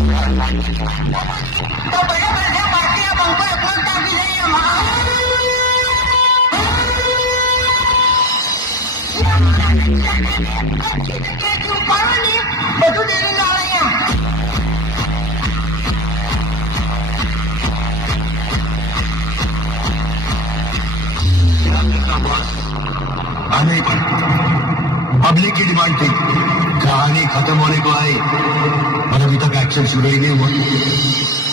तो बड़े-बड़े पार्टियां हमको बोलता भी नहीं है બધું દેવી ના અહીંયા आने पर पब्लिक की डिमांड थी, कहानी खत्म होने को आई और अभी तक एक्शन शुरू ही नहीं हुआ।